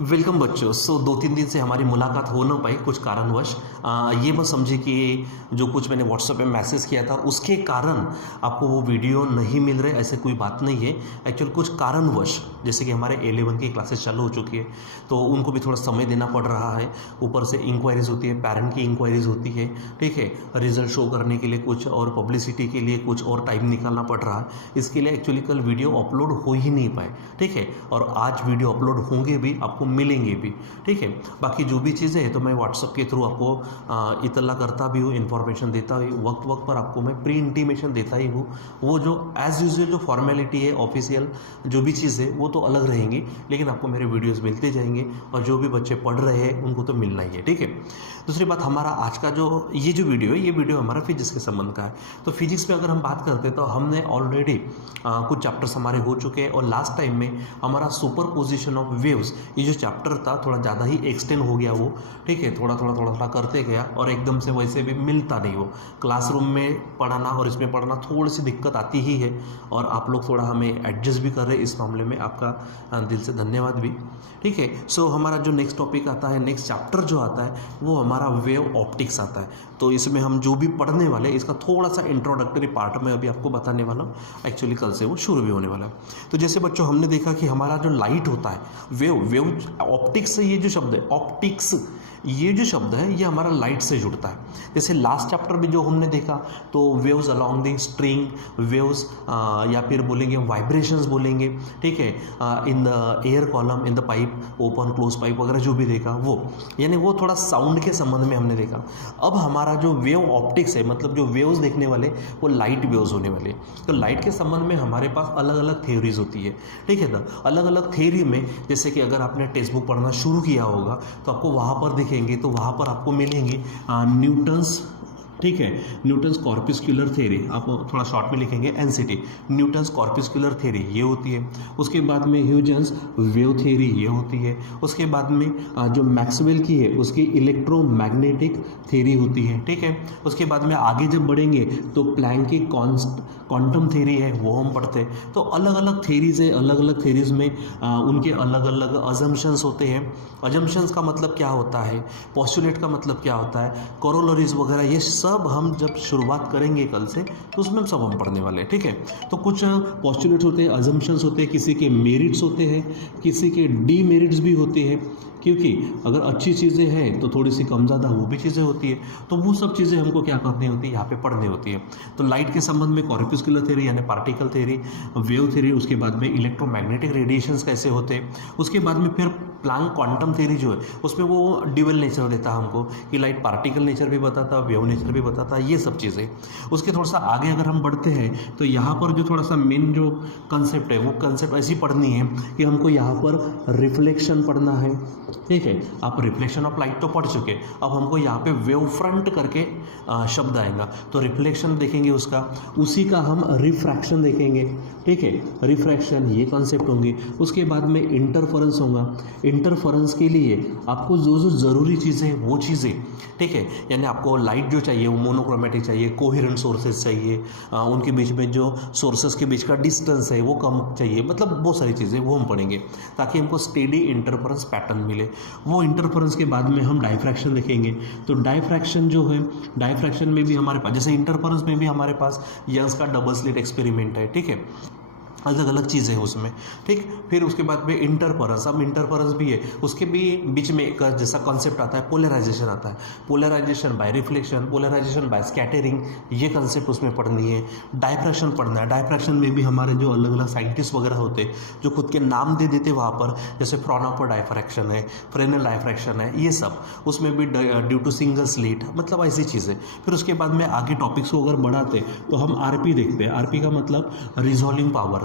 Welcome बच्चों। 2-3 दिन से हमारी मुलाकात हो ना पाई कुछ कारणवश। ये मत समझिए कि जो कुछ मैंने व्हाट्सएप पे मैसेज किया था उसके कारण आपको वो वीडियो नहीं मिल रहे, ऐसे कोई बात नहीं है। एक्चुअल कुछ कारणवश जैसे कि हमारे 11 की क्लासेस चालू हो चुकी है तो उनको भी थोड़ा समय देना पड़ रहा है। ऊपर से इंक्वायरीज़ होती है, पेरेंट की इंक्वायरीज़ होती है, ठीक है। रिजल्ट शो करने के लिए कुछ और पब्लिसिटी के लिए कुछ और टाइम निकालना पड़ रहा है। इसके लिए एक्चुअली कल वीडियो अपलोड हो ही नहीं पाए, ठीक है। और आज वीडियो अपलोड होंगे भी, आपको मिलेंगे भी, ठीक है। बाकी जो भी चीज़ें हैं तो मैं व्हाट्सअप के थ्रू आपको इतला करता भी हूँ, इन्फॉर्मेशन देता हूँ, वक्त वक्त पर आपको मैं प्री इंटीमेशन देता ही हूँ। वो जो एज़ यूजुअल जो फॉर्मेलिटी है, ऑफिशियल जो भी चीज़ है वो तो अलग रहेंगी, लेकिन आपको मेरे वीडियोस मिलते जाएंगे और जो भी बच्चे पढ़ रहे हैं उनको तो मिलना ही है, ठीक है। दूसरी बात, हमारा आज का जो वीडियो है, ये वीडियो हमारा फिजिक्स के संबंध का है। तो फिजिक्स में अगर हम बात करते हैं तो हमने ऑलरेडी कुछ चैप्टर्स हमारे हो चुके हैं और लास्ट टाइम में हमारा सुपर पोजिशन ऑफ वेव्स, ये जो चैप्टर था थोड़ा ज़्यादा ही एक्सटेंड हो गया वो, ठीक है। थोड़ा करते गया और एकदम से वैसे भी मिलता नहीं वो। क्लासरूम में पढ़ाना और इसमें पढ़ना थोड़ी सी दिक्कत आती ही है और आप लोग थोड़ा हमें एडजस्ट भी कर रहे हैं, इस मामले में आपका दिल से धन्यवाद भी, ठीक है। सो हमारा जो नेक्स्ट टॉपिक आता है, नेक्स्ट चैप्टर जो आता है वो हमारा वेव ऑप्टिक्स आता है। तो इसमें हम जो भी पढ़ने वाले हैं इसका थोड़ा सा इंट्रोडक्टरी पार्ट में अभी आपको बताने वाला हूँ। एक्चुअली कल से वो शुरू भी होने वाला है। तो जैसे बच्चों हमने देखा कि हमारा जो लाइट होता है, वेव ऑप्टिक्स से, ये जो शब्द है ऑप्टिक्स, ये जो शब्द है ये हमारा लाइट से जुड़ता है। जैसे लास्ट चैप्टर में जो हमने देखा तो waves along the string, waves या फिर बोलेंगे वाइब्रेशंस बोलेंगे, ठीक है, in the air column, in the pipe, open close pipe वगैरह जो भी देखा वो, यानी वो थोड़ा साउंड के संबंध में हमने देखा। अब हमारा जो वेव ऑप्टिक्स है, मतलब जो वेव्स देखने वाले वो लाइट वेव्स होने वाले। तो लाइट के संबंध में हमारे पास अलग अलग थ्योरीज होती है, ठीक है। तो अलग अलग थ्योरी में जैसे कि अगर आपने टेक्स्ट बुक पढ़ना शुरू किया होगा तो आपको वहाँ पर देखेंगे तो वहाँ पर आपको मिलेंगे न्यूटन्स, ठीक है, न्यूटन्स कॉर्पस्कुलर थ्योरी, आप थोड़ा शॉर्ट में लिखेंगे एनसीटी, न्यूटन्स कॉर्पस्कुलर थ्योरी ये होती है। उसके बाद में ह्यूजेंस वेव थ्योरी ये होती है। उसके बाद में जो मैक्सवेल की है उसकी इलेक्ट्रोमैग्नेटिक थ्योरी होती है, ठीक है। उसके बाद में आगे जब बढ़ेंगे तो प्लैंक की क्वांटम थ्योरी है वो हम पढ़ते हैं। तो अलग अलग थ्योरीज है, अलग अलग थ्योरीज में उनके अलग अलग अजम्पशंस होते हैं। अजम्पशंस का मतलब क्या होता है, पोस्टुलेट का मतलब क्या होता है, कोरोलरीज वगैरह, ये सब हम जब शुरुआत करेंगे कल से तो उसमें सब हम पढ़ने वाले हैं, ठीक है। तो कुछ पोस्टुलेट्स होते हैं, अजम्पशंस होते हैं, किसी के मेरिट्स होते हैं, किसी के डीमेरिट्स भी होते हैं, क्योंकि अगर अच्छी चीज़ें हैं तो थोड़ी सी कम ज़्यादा वो भी चीज़ें होती है। तो वो सब चीज़ें हमको क्या करनी होती है, यहाँ पे पढ़नी होती है। तो लाइट के संबंध में कॉर्पस्कुलर थ्योरी यानी पार्टिकल थ्योरी, वेव थ्योरी, उसके बाद में इलेक्ट्रोमैग्नेटिक रेडिएशंस कैसे होते हैं, उसके बाद में फिर प्लैंक क्वांटम थ्योरी जो है उसमें वो ड्यूअल नेचर देता है हमको कि लाइट पार्टिकल नेचर भी बताता है, वेव नेचर भी बताता है, ये सब चीज़ें। उसके थोड़ा सा आगे अगर हम बढ़ते हैं तो यहाँ पर जो थोड़ा सा मेन जो कंसेप्ट है वो कंसेप्ट ऐसी पढ़नी है कि हमको यहाँ पर रिफ्लेक्शन पढ़ना है, ठीक है। आप रिफ्लेक्शन ऑफ लाइट तो पढ़ चुके, अब हमको यहाँ पे वेव फ्रंट करके शब्द आएगा तो रिफ्लेक्शन देखेंगे उसका, उसी का हम रिफ्रैक्शन देखेंगे, ठीक है। रिफ्रैक्शन ये कॉन्सेप्ट होंगे। उसके बाद में इंटरफेरेंस होगा। इंटरफेरेंस के लिए आपको जो जो ज़रूरी चीज़ें हैं वो चीज़ें, ठीक है, यानी आपको लाइट जो चाहिए वो मोनोक्रोमेटिक चाहिए, कोहेरेंट सोर्सेज चाहिए, उनके बीच में जो सोर्सेज के बीच का डिस्टेंस है वो कम चाहिए, मतलब बहुत सारी चीज़ें वो हम पढ़ेंगे ताकि हमको स्टेडी इंटरफेरेंस पैटर्न मिले। वो इंटरफेरेंस के बाद में हम डायफ्रैक्शन देखेंगे। तो डायफ्रैक्शन जो है, डायफ्रैक्शन में भी हमारे पास, जैसे इंटरफेरेंस में भी हमारे पास यंग्स का डबल स्लिट एक्सपेरिमेंट है, ठीक है, अलग अलग चीज़ें हैं उसमें, ठीक। फिर उसके बाद में इंटरफेरेंस, अब इंटरफेरेंस भी है, उसके भी बीच में एक जैसा कॉन्सेप्ट आता है पोलराइजेशन आता है, polarization by reflection, polarization by scattering, ये कंसेप्ट उसमें पढ़नी है। डायफ्रैक्शन पढ़ना है। डायफ्रैक्शन में भी हमारे जो अलग अलग साइंटिस्ट वगैरह होते हैं जो खुद के नाम दे देते वहाँ पर, जैसे फ्रॉनहोफर डायफ्रैक्शन है, फ्रेनेल डायफ्रैक्शन है, ये सब उसमें भी ड्यू टू सिंगल स्लिट, मतलब ऐसी चीज़ें। फिर उसके बाद में आगे टॉपिक्स को अगर बढ़ाते तो हम आरपी देखते हैं। आरपी का मतलब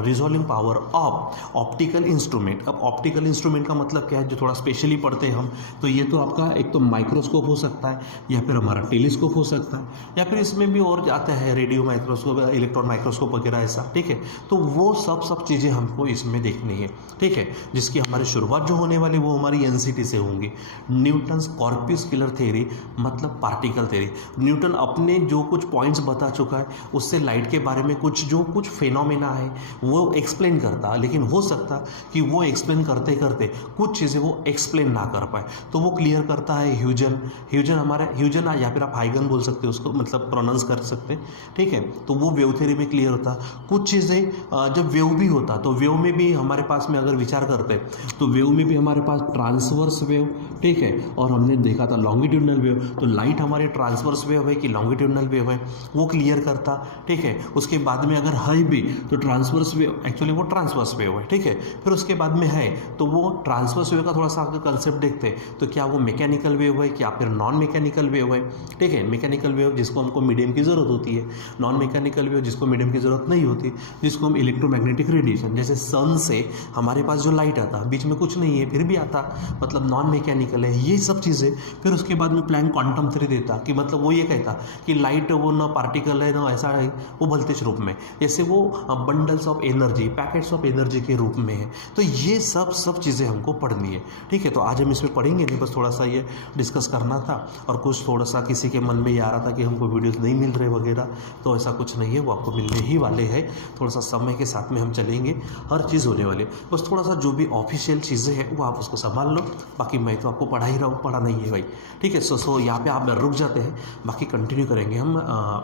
resolving power of optical instrument. अब ऑप्टिकल इंस्ट्रूमेंट का मतलब क्या है, जो थोड़ा स्पेशली पढ़ते हैं हम, तो ये तो आपका एक तो माइक्रोस्कोप हो सकता है या फिर हमारा टेलीस्कोप हो सकता है, या फिर इसमें भी और आता है रेडियो माइक्रोस्कोप, इलेक्ट्रॉन माइक्रोस्कोप वगैरह ऐसा, ठीक है। तो वो सब चीज़ें हमको इसमें देखनी है, ठीक है, जिसकी हमारी शुरुआत जो होने वाली वो हमारी एनसीटी से होंगी। न्यूटन्स कॉर्पस्कुलर थ्योरी मतलब पार्टिकल थ्योरी। न्यूटन अपने जो कुछ पॉइंट्स बता चुका है उससे लाइट के बारे में कुछ जो कुछ फिनोमेना है वो वो एक्सप्लेन करता, लेकिन हो सकता कि वो एक्सप्लेन करते करते कुछ चीज़ें वो एक्सप्लेन ना कर पाए, तो वो क्लियर करता है ह्यूजन। ह्यूजन या फिर आप हाइगन बोल सकते हो उसको, मतलब प्रोनाउंस कर सकते हैं, ठीक है। तो वो वेव थ्योरी में क्लियर होता। कुछ चीज़ें जब वेव भी होता तो वेव में भी हमारे पास में अगर विचार करते तो वेव में भी हमारे पास ट्रांसवर्स वेव, ठीक है, और हमने देखा था लॉन्गिट्यूडनल वेव। तो लाइट हमारे ट्रांसवर्स वेव है कि लॉन्गिट्यूडनल वेव है, वो क्लियर करता, ठीक है। उसके बाद में अगर है भी तो ट्रांसवर्स वेव, एक्चुअली वो ट्रांसवर्स वेव है, ठीक है। फिर उसके बाद में है तो वो ट्रांसवर्स वेव का थोड़ा सा अगर कंसेप्ट देखते हैं तो क्या वो मैकेनिकल वेव है क्या फिर नॉन मैकेनिकल वेव है, ठीक है। मैकेनिकल वेव जिसको हमको मीडियम की ज़रूरत होती है, नॉन मैकेनिकल वेव जिसको मीडियम की ज़रूरत नहीं होती, जिसको हम इलेक्ट्रोमैग्नेटिक रेडिएशन, जैसे सन से हमारे पास जो लाइट आता बीच में कुछ नहीं है फिर भी आता, मतलब नॉन मैकेनिकल है, ये सब चीज़ें। फिर उसके बाद में प्लैंक क्वांटम थ्योरी देता कि मतलब वो ये कहता कि लाइट वो ना पार्टिकल है ना ऐसा है, वो भलतेज रूप में, जैसे वो bundles of energy, packets of energy के रूप में है। तो ये सब चीज़ें हमको पढ़नी है, ठीक है। तो आज हम इसमें पढ़ेंगे नहीं, बस थोड़ा सा ये डिस्कस करना था। और कुछ थोड़ा सा किसी के मन में ये आ रहा था कि हमको वीडियोस नहीं मिल रहे वगैरह, तो ऐसा कुछ नहीं है, वो आपको मिलने ही वाले हैं। थोड़ा सा समय के साथ में हम चलेंगे, हर चीज़ होने वाली है। बस थोड़ा सा जो भी ऑफिशियल चीज़ें हैं वो आप उसको संभाल लो, बाकी मैं तो आपको पढ़ा ही रहा हूँ, पढ़ा नहीं है भाई, ठीक है। सो यहाँ पे आप रुक जाते हैं, बाकी कंटिन्यू करेंगे हम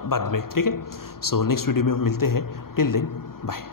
बाद में, ठीक है। सो नेक्स्ट वीडियो में हम मिलते हैं, टिल देन बाय।